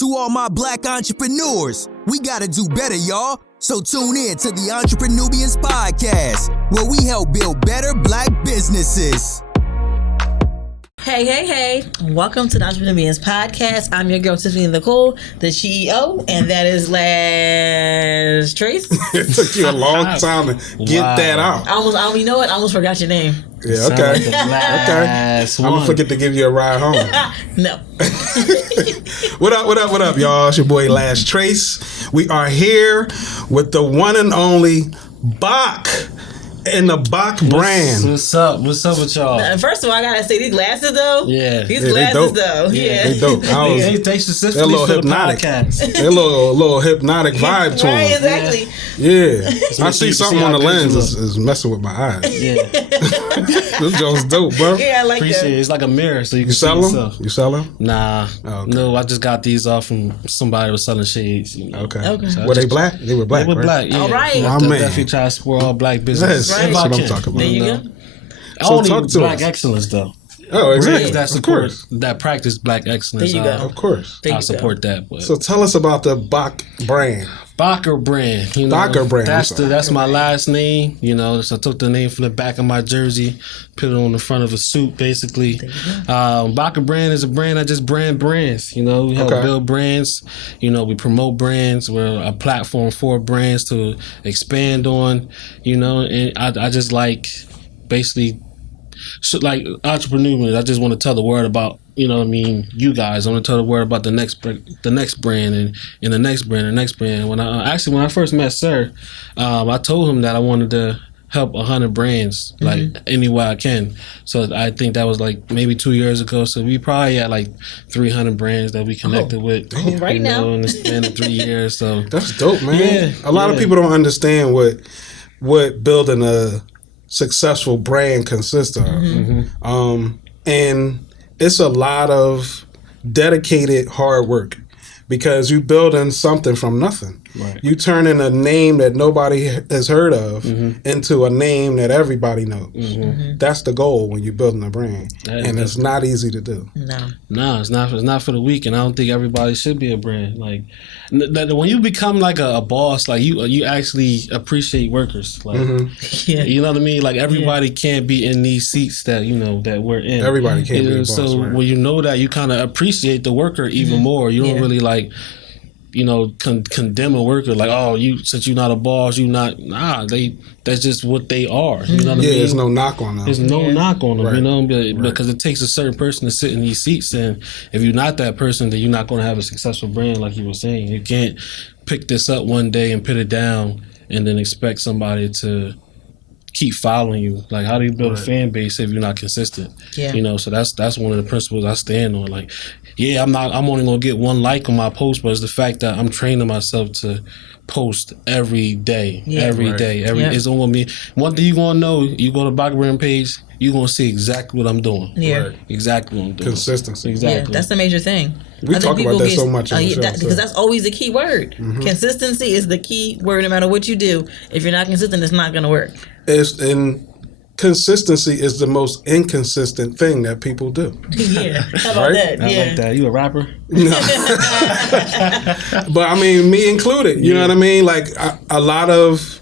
To all my black entrepreneurs, we gotta do better, y'all. So tune in to the EntrepreNUBIANS podcast, where we help build better black businesses. Hey. Welcome to the EntrepreNUBIANS podcast. I'm your girl, Tiffany Nicole, the CEO, and that is Lash Trace. It took you a long time to get that out. I almost forgot your name. Yeah, okay. I'm going to forget to give you a ride home. No. What up, y'all? It's your boy, Lash Trace. We are here with the one and only Bakr in the Bakr Brand. What's up with y'all? First of all, I gotta say these glasses though. Yeah, these glasses though. Yeah, they dope. They specifically for the podcast. They're a little hypnotic vibe to them. Right, exactly. Yeah. I see something on the lens is messing with my eyes. Yeah, this joke's dope, bro. Yeah, I like that. Appreciate it. It's like a mirror, so you can sell see them. yourself. You sell them? Nah, okay. No. I just got these off from somebody who was selling shades. You know? Okay. So were they black? They were black. They were black. Yeah. All right. My man. Definitely try to support all black business. That's what I'm talking about. There you go. Only talk to black us. excellence, though. Oh, exactly. That support, that practice black excellence. There you go. Of course. I support that. But. So tell us about the Bakr Brand. Bakr Brand. You know, Bakr Brand. That's my last name. You know, so I took the name from the back of my jersey, put it on the front of a suit, basically. Bakr Brand is a brand that just brand brands. You know, we help build brands. You know, we promote brands. We're a platform for brands to expand on. You know, and I just like basically. So like entrepreneurs, I just want to tell the word about, you know what I mean, you guys. I want to tell the word about the next brand and the next brand. When I first met Sir, I told him that I wanted to help 100 brands like any way I can. So I think that was like maybe 2 years ago. So we probably had like 300 brands that we connected with right now in the span of 3 years. So that's dope, man. Yeah, a lot of people don't understand what building a successful brand consists of. And it's a lot of dedicated hard work because you building something from nothing. Right. You turning a name that nobody has heard of into a name that everybody knows. That's the goal when you're building a brand. And it's not easy to do. No, it's not for the weak, and I don't think everybody should be a brand. Like when you become like a boss, like you actually appreciate workers. Like you know what I mean? Like everybody can't be in these seats that that we're in. Everybody can't be a boss. So when you know that, you kind of appreciate the worker even more. You don't really like condemn a worker like, oh, since you're not a boss, that's just what they are. You know what I mean? There's no knock on them. There's no knock on them, because it takes a certain person to sit in these seats, and if you're not that person, then you're not going to have a successful brand, like you were saying. You can't pick this up one day and put it down and then expect somebody to keep following you. Like, how do you build a fan base if you're not consistent? So that's one of the principles I stand on. Like, I'm only gonna get one like on my post, but it's the fact that I'm training myself to post every day. It's on me. One thing you're gonna know, you go to Bakr Brand page, you're gonna see exactly what I'm doing. Exactly what I'm doing. Consistency. Exactly. That's the major thing. We talk about that so much on the show. Because that's always the key word. Consistency is the key word no matter what you do. If you're not consistent, it's not gonna work. Consistency is the most inconsistent thing that people do. How about that? I like that. You a rapper? No. But I mean, me included. You know what I mean? Like a lot of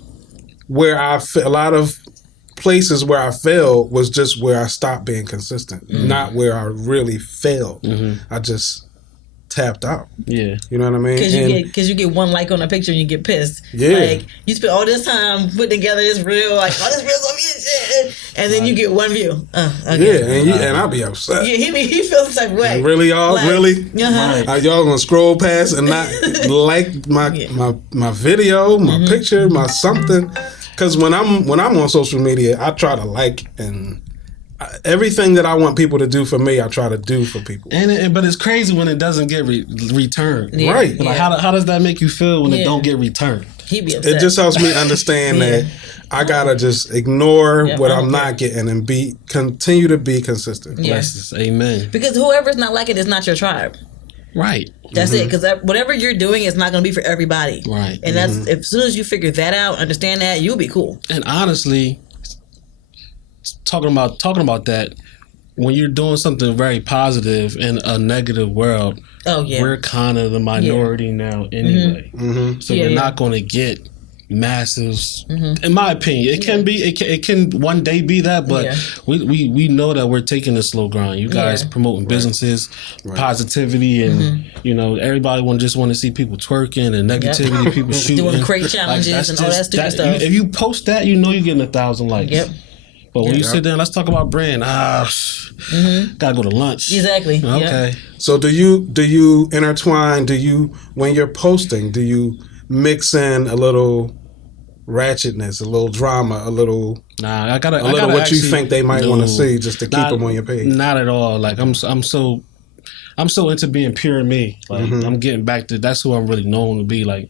places where I failed was just where I stopped being consistent, not where I really failed. I just tapped out. You know what I mean? Because you get one like on a picture and you get pissed. Like, you spend all this time putting together this reel, like, oh, this reel's gonna be shit, and then you get one view. And I'll be upset. He feels the type of way. Really, y'all? Like, really? Y'all gonna scroll past and not like my video, my picture, my something? Because when I'm on social media, I try to like and everything that I want people to do for me, I try to do for people. But it's crazy when it doesn't get returned. Right. Like, how does that make you feel when it don't get returned? He'd be upset. It just helps me understand that I gotta just ignore what I'm not getting and continue to be consistent. Yes, amen. Because whoever's not like it is not your tribe. Right. That's it. Because whatever you're doing is not going to be for everybody. Right. And that's as soon as you figure that out, understand that, you'll be cool. And honestly, talking about that, when you're doing something very positive in a negative world, we're kind of the minority now anyway. So you're not going to get masses. In my opinion, it can be. It can one day be that, but we know that we're taking a slow grind. You guys promoting businesses, positivity, and everybody want to see people twerking and negativity, people shooting, doing crate challenges and all that stupid stuff. If you post that, you're getting 1,000 likes. But when you sit down, let's talk about brand. Gotta go to lunch. Exactly. Okay. So do you intertwine? When you're posting, do you mix in a little ratchetness, a little drama, a little what you think they might want to see just to keep them on your page? Not at all. Like I'm so into being pure me. Like I'm getting back to that's who I'm really known to be. Like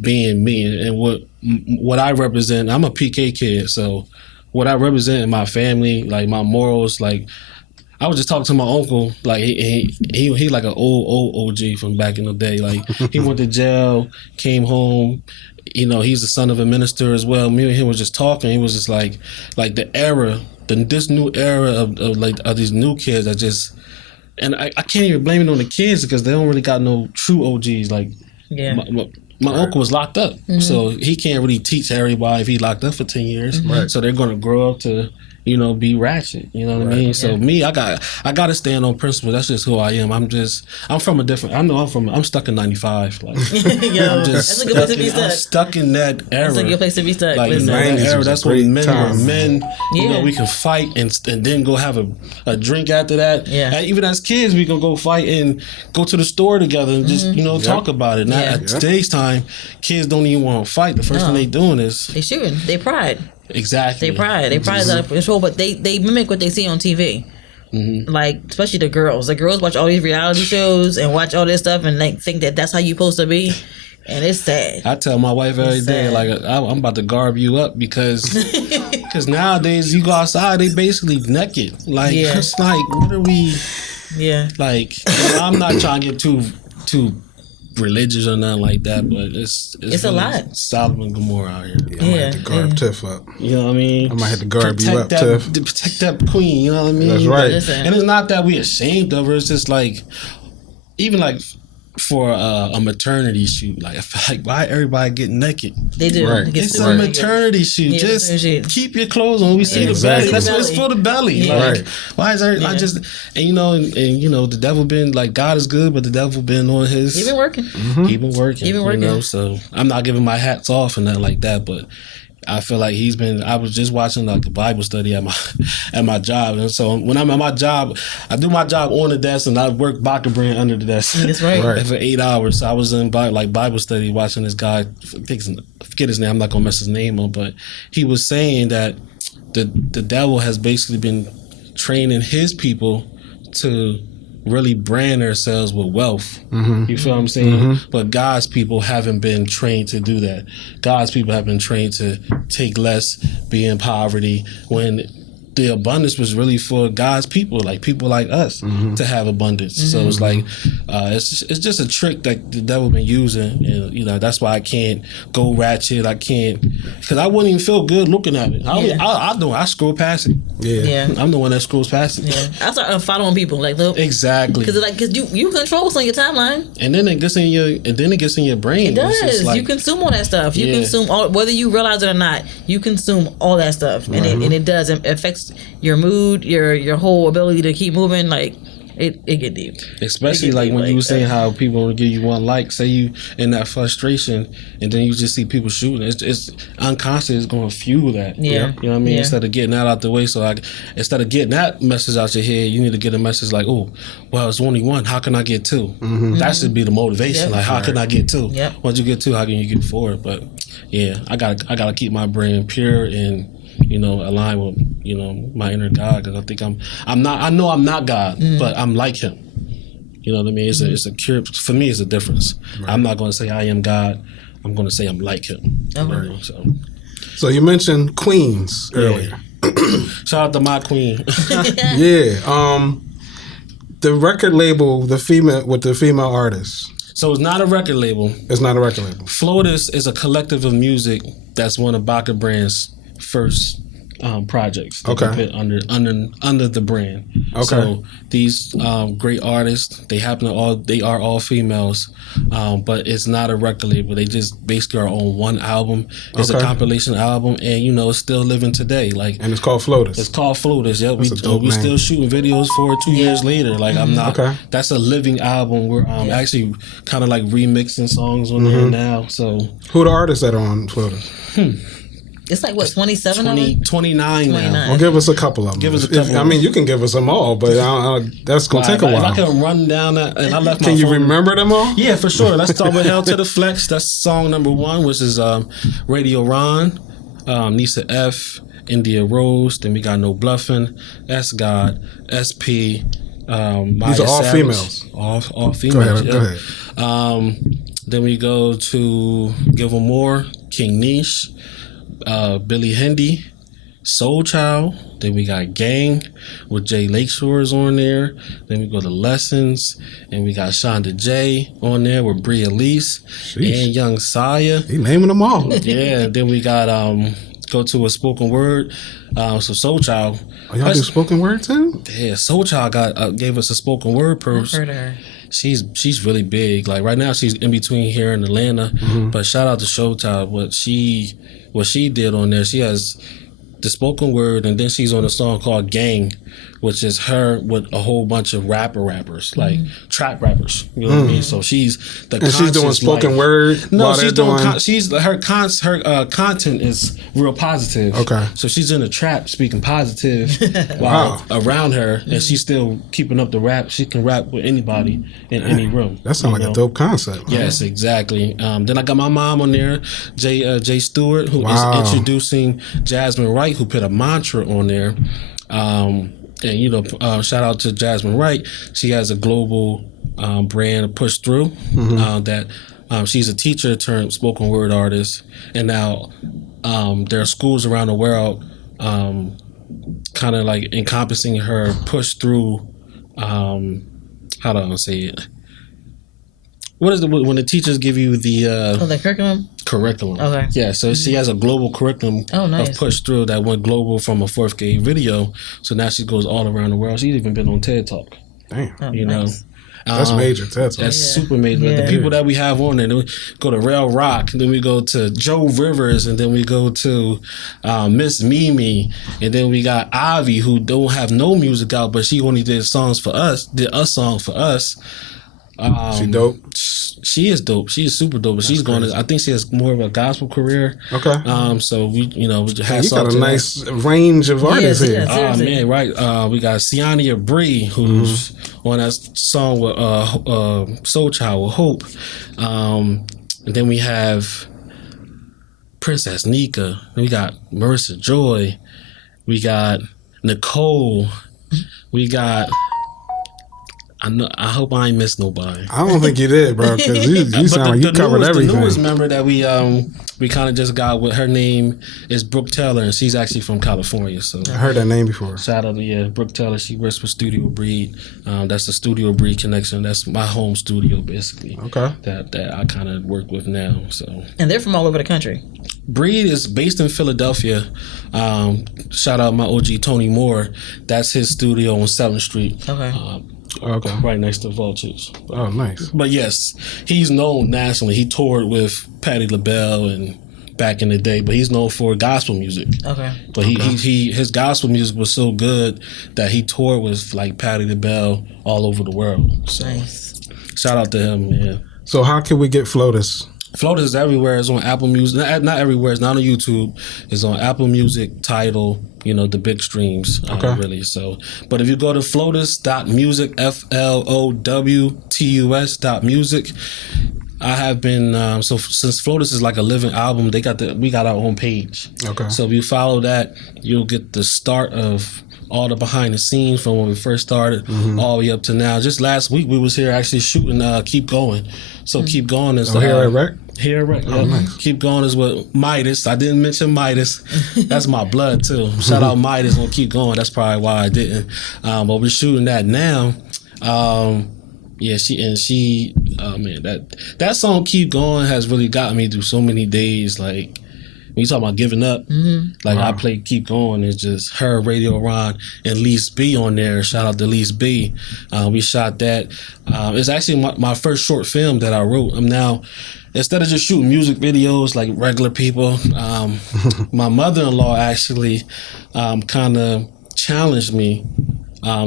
being me and what I represent. I'm a PK kid, so what I represent in my family, like my morals, like I was just talking to my uncle, like he like an old OG from back in the day. Like he went to jail, came home, he's the son of a minister as well. Me and him was just talking. He was just like the era, this new era of these new kids that just, and I can't even blame it on the kids because they don't really got no true OGs. Like my uncle was locked up, so he can't really teach everybody if he locked up for 10 years. So they're going to grow up to, be ratchet. You know what I mean? So me, I got to stand on principle. That's just who I am. I'm from a different. I'm stuck in '95. Like I'm just I'm stuck in that era. That's a good place to be stuck. Like in that era, that's when men were men. We can fight and then go have a drink after that. And even as kids, we can go fight and go to the store together and just talk about it. Now at today's time, kids don't even want to fight. The first thing they doing is they shooting. They pride. Exactly. They pride is out of control, but they mimic what they see on TV. Like especially the girls. The girls watch all these reality shows and watch all this stuff and like think that that's how you supposed to be, and it's sad. I tell my wife every day, like I'm about to garb you up because nowadays you go outside, they basically naked. Like it's like what are we? Like I'm not trying to get too religious or nothing like that, but it's really a lot. Sodom and Gomorrah out here. I might have to garb Tiff up. You know what I mean? I might have to garb you up, Tiff. To protect that queen, you know what I mean? That's right. And it's not that we ashamed of her, it's just like, even like for a maternity shoot, like I feel like why everybody get naked? They do. Right. It's a maternity shoot. Just keep your clothes on. We see the belly. That's what it's for, the belly. Like why is everybody just and the devil been like God is good, but the devil been on his. He been working. He been working. So I'm not giving my hats off and nothing like that, but I feel like he's been. I was just watching like a Bible study at my job, and so when I'm at my job, I do my job on the desk, and I work Bakr Brand under the desk. That's right. For 8 hours. So I was in Bible study watching this guy. I forget his name. I'm not gonna mess his name up, but he was saying that the devil has basically been training his people to really brand themselves with wealth. You feel what I'm saying? But God's people haven't been trained to do that. God's people have been trained to take less, be in poverty, when the abundance was really for God's people like us to have abundance. So it's like it's just a trick that the devil been using, and that's why I can't go ratchet. I can't, because I wouldn't even feel good looking at it. I scroll past it. I'm the one that scrolls past it. I start unfollowing people like look, exactly because you control what's on your timeline, and then it gets in your brain. It does. Like, you consume all that stuff. You consume all, whether you realize it or not. You consume all that stuff, and it does. It affects your mood, your whole ability to keep moving. Like it get deep. Especially like when you were saying how people want to give you one like, say you in that frustration, and then you just see people shooting. It's unconscious. It's going to fuel that. You know what I mean? Instead of getting that out the way, instead of getting that message out your head, you need to get a message like, oh, well, it's only one. How can I get two? That should be the motivation. Like, how can I get two? Once you get two, how can you get four? But I gotta keep my brain pure and align with my inner God, because I think I know I'm not God, but I'm like him. You know what I mean? It's a cure. For me, it's a difference. I'm not going to say I am God. I'm going to say I'm like him. So you mentioned queens earlier. Shout out to my queen. The record label, the female artists. So it's not a record label. It's not a record label. FLOWTUS is a collective of music that's one of Bakr Brand's first projects that we put under the brand. Okay. So these great artists, they are all females, but it's not a record label. They just basically are on one album. It's a compilation album, and it's still living today. And it's called FLOWTUS. It's called FLOWTUS. Yeah, we still shooting videos for it 2 years later. I'm not. That's a living album. We're actually kind of remixing songs on there now. So who are the artists that are on FLOWTUS? It's 27 29 now. Well, give us a couple of them. Give us a couple. You can give us them all, but that's going to take a while. If I can run down that, and I left my Can you phone. remember them all? Yeah, for sure. Let's start with Hell to the Flex. That's song number 1, which is Radio Ron, Nisa F, India Rose. Then we got No Bluffing, S God, SP. These are all Savage. females. All females. Go ahead. Then we go to Give 'Em More, King Niche, Billy Hindi, Soul Child. Then we got Gang with Jay Lakeshore's on there. Then we go to Lessons, and we got Shonda J on there with Bria Elise and Young Saya. He naming them all. Yeah. Then we got go to a spoken word. So Soul Child. Oh, y'all do spoken word too? Yeah, Soul Child gave us a spoken word person. I've heard of her. She's really big. Right now she's in between here in Atlanta. But shout out to Showtime. What she did on there, she has the spoken word, and then she's on a song called Gang, which is her with a whole bunch of rappers, trap rappers. You know what I mean? So she's she's doing spoken word. No, she's doing. Her content is real positive. Okay. So she's in the trap speaking positive while around her, and she's still keeping up the rap. She can rap with anybody in any room. That sounds like a dope concept. Yes, exactly. Then I got my mom on there, Jay Stewart, who is introducing Jasmine Wright, who put a mantra on there. And shout out to Jasmine Wright. She has a global brand Push Through. That she's a teacher turned spoken word artist, and now there are schools around the world, kind of encompassing her Push Through. How do I say it? What is when the teachers give you the curriculum? Curriculum. Okay. Yeah, so she has a global curriculum of Push Through that went global from a 4th grade video. So now she goes all around the world. She's even been on TED Talk. Damn. Nice. That's major TED Talk. That's super major. Yeah. The people that we have on there, then we go to Rail Rock, then we go to Joe Rivers, and then we go to Miss Mimi, and then we got Avi, who don't have no music out, but she only did a song for us. She dope. She is dope. She is super dope. But she's going to. I think she has more of a gospel career. Okay. So we you got a nice range of artists here. Oh man, right. We got Siania Bree, who's on that song with Soul Child with Hope. And then we have Princess Nika. Then we got Marissa Joy. We got Nicole. We got. I hope I ain't missed nobody. I don't think you did, bro, because you sound like you covered everything. The newest member that we kind of just got with, her name is Brooke Taylor, and she's actually from California. So I heard that name before. Shout out to Brooke Taylor. She works for Studio Breed. That's the Studio Breed connection. That's my home studio, basically. Okay. That I kind of work with now. So. And they're from all over the country. Breed is based in Philadelphia. Shout out my OG Tony Moore. That's his studio on 7th Street. Okay. Okay. Right next to FLOWTUS. Oh, nice. But yes, he's known nationally. He toured with Patti LaBelle and back in the day, but he's known for gospel music. Okay. But his gospel music was so good that he toured with Patti LaBelle all over the world. So, nice. Shout out to him, man. So how can we get FLOWTUS? FLOWTUS is everywhere. It's on Apple Music. Not everywhere. It's not on YouTube. It's on Apple Music, Tidal, the big streams. Okay. Really. So, but if you go to FLOWTUS.music, FLOWTUS.music, I have been since FLOWTUS is like a living album, we got our own page. Okay. So if you follow that, you'll get the start of all the behind the scenes from when we first started all the way up to now. Just last week we was here actually shooting Keep Going. So Keep Going is here at Rec? Here at Rec. Oh, nice. Keep Going is with Midas. I didn't mention Midas. That's my blood too. Shout out Midas on Keep Going. That's probably why I didn't. But we're shooting that now. That song Keep Going has really gotten me through so many days. when you talk about giving up, like I play Keep Going, it's just her, Radio Ron, and Lise B on there. Shout out to Lise B. We shot that. It's actually my first short film that I wrote. I'm now, instead of just shooting music videos like regular people, my mother-in-law actually kind of challenged me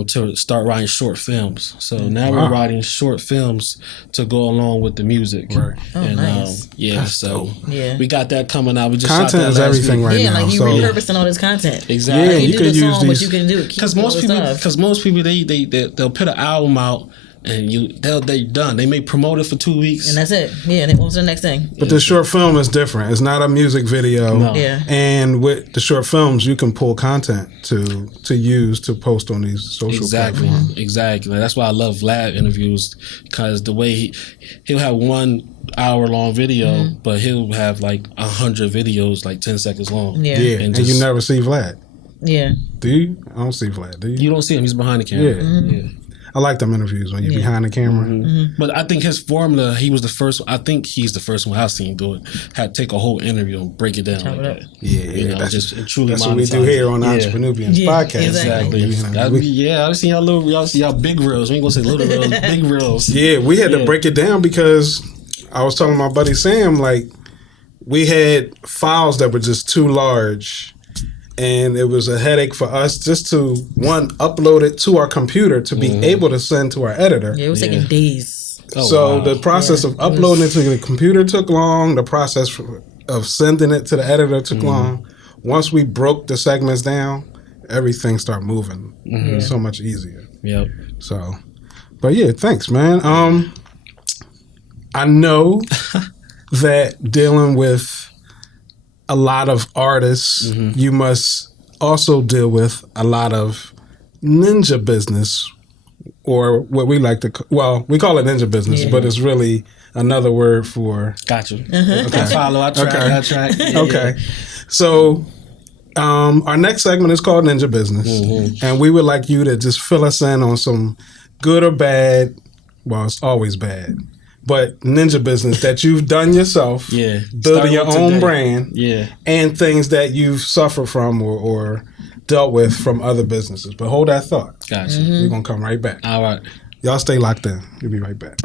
to start writing short films. So now we're writing short films to go along with the music. Right. Oh, nice. We got that coming out. We just content shot that is last everything week. right now. Like you repurposing all this content. Exactly. Yeah, you you do could the use song, these but you can do because most people they'll put an album out and they're done. They may promote it for 2 weeks and that's it. Yeah, and what's the next thing? But the short film is different. It's not a music video. No. Yeah. And with the short films, you can pull content to use to post on these social platforms. Exactly. That's why I love Vlad interviews, because the way he'll have 1 hour long video, but he'll have like 100 videos, like 10 seconds long. Yeah. And you never see Vlad. Yeah. Do you? I don't see Vlad. Do you? You don't see him. He's behind the camera. Yeah. I like them interviews when you're behind the camera. But I think his formula, he was the first. I think he's the first one I've seen do it. Had to take a whole interview and break it down like that. Yeah, that's truly what we do here on the EntrepreNUBIANS podcast. Exactly. I've seen y'all big reels. We ain't gonna say little reels, big reels. Yeah, we had to break it down because I was telling my buddy Sam, like, we had files that were just too large. And it was a headache for us just to, upload it to our computer to be able to send to our editor. Yeah, it was taking days. The process of uploading it to the computer took long. The process of sending it to the editor took long. Once we broke the segments down, everything started moving so much easier. Yep. So, but yeah, thanks, man. I know that dealing with a lot of artists, you must also deal with a lot of ninja business, or what we like to we call it ninja business, but it's really another word for... Got you. Okay. I follow. I track. Okay. So our next segment is called Ninja Business, and we would like you to just fill us in on some good or bad, well, it's always bad, but ninja business that you've done yourself, building your own brand, and things that you've suffered from or dealt with from other businesses. But hold that thought. Gotcha. We're going to come right back. All right. Y'all stay locked in. We'll be right back.